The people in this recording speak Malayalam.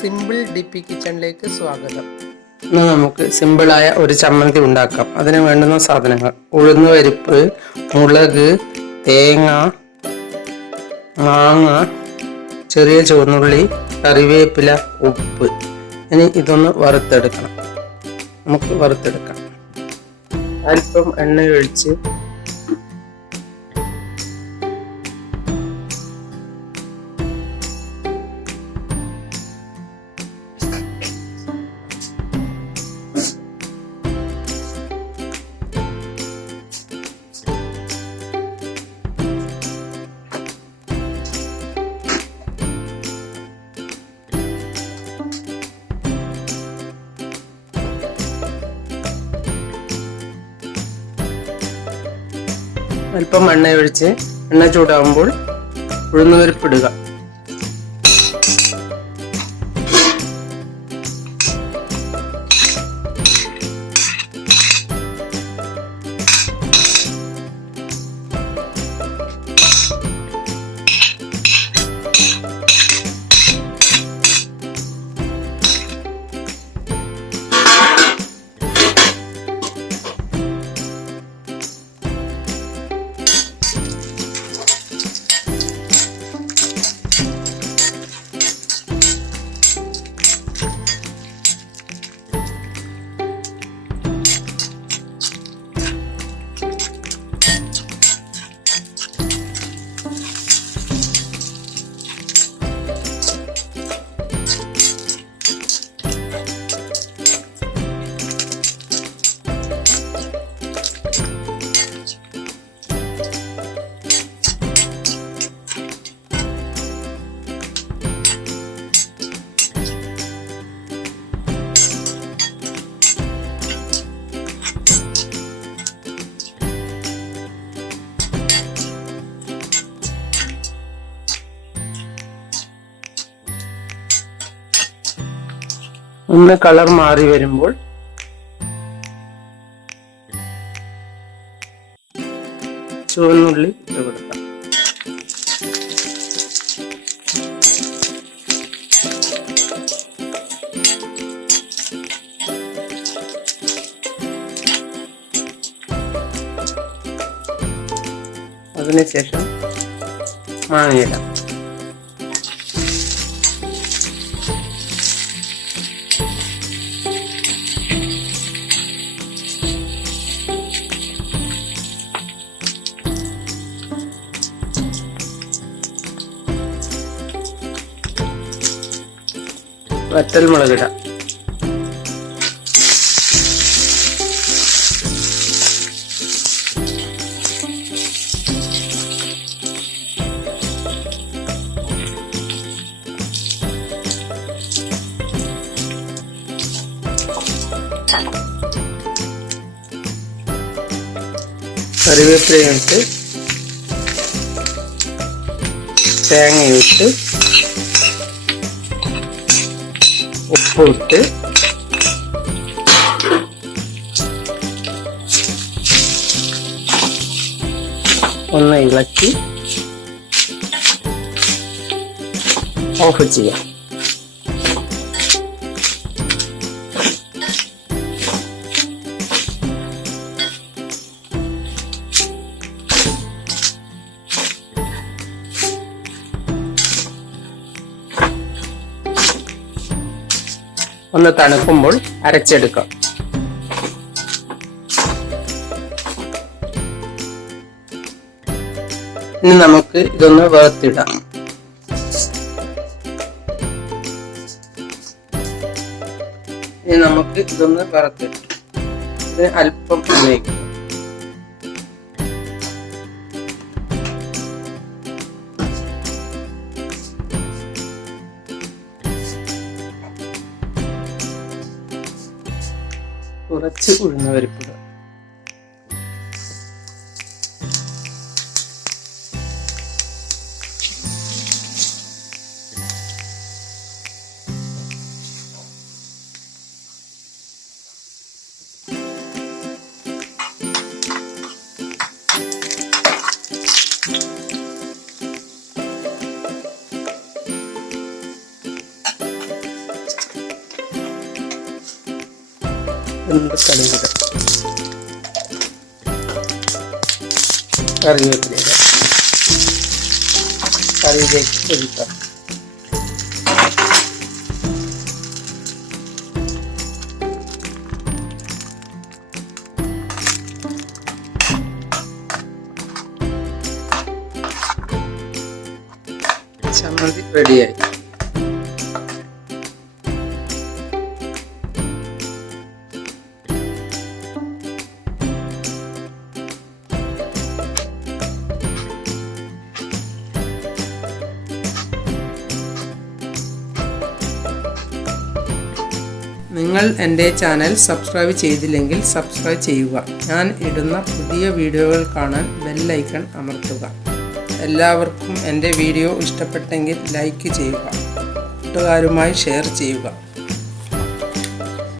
സിമ്പിൾ DP കിച്ചണിലേക്ക് സ്വാഗതം. ഇന്ന് നമുക്ക് സിമ്പിളായ ഒരു ചമ്മന്തി ഉണ്ടാക്കാം. അതിന് വേണ്ടുന്ന സാധനങ്ങൾ: ഉഴുന്നുപരിപ്പ്, മുളക്, തേങ്ങ, മാങ്ങ, ചെറിയ ചുവന്നുള്ളി, കറിവേപ്പില, ഉപ്പ്. ഇനി ഇതൊന്ന് വറുത്തെടുക്കണം. നമുക്ക് വറുത്തെടുക്കാം. അല്പം എണ്ണ ഒഴിച്ച് അല്പം എണ്ണ ഒഴിച്ച് എണ്ണ ചൂടാകുമ്പോൾ ഉഴുന്നുപരിപ്പിടുക. ഒന്ന് കളർ മാറി വരുമ്പോൾ ചുവന്നുള്ളി ഇട്ട് കൊടുക്കാം. അതിനുശേഷം മാങ്ങയിടാം. വറ്റൽ മുളകിടാം. കറിവേപ്പിലയിട്ട് തേങ്ങയിട്ട് ഉപ്പിട്ട് ഒന്ന് ഇളക്കി ഓഫ് ചെയ്യാം. ഒന്ന് തണുക്കുമ്പോൾ അരച്ചെടുക്കാം. ഇനി നമുക്ക് ഇതൊന്ന് വറുത്തിടാം. ഇതിന് അല്പം ഉപയോഗിക്കാം. കുറച്ച് ഉഴുന്നുപരിപ്പ്. കടുകിട, കറിവേപ്പില, കറിയിലേക്ക് ഒഴിക്കാം. ചമ്മന്തി റെഡിയായി. നിങ്ങൾ എൻ്റെ ചാനൽ സബ്സ്ക്രൈബ് ചെയ്തില്ലെങ്കിൽ സബ്സ്ക്രൈബ് ചെയ്യുക. ഞാൻ ഇടുന്ന പുതിയ വീഡിയോകൾ കാണാൻ ബെല്ലൈക്കൺ അമർത്തുക. എല്ലാവർക്കും എൻ്റെ വീഡിയോ ഇഷ്ടപ്പെട്ടെങ്കിൽ ലൈക്ക് ചെയ്യുക, കൂട്ടുകാരുമായി ഷെയർ ചെയ്യുക.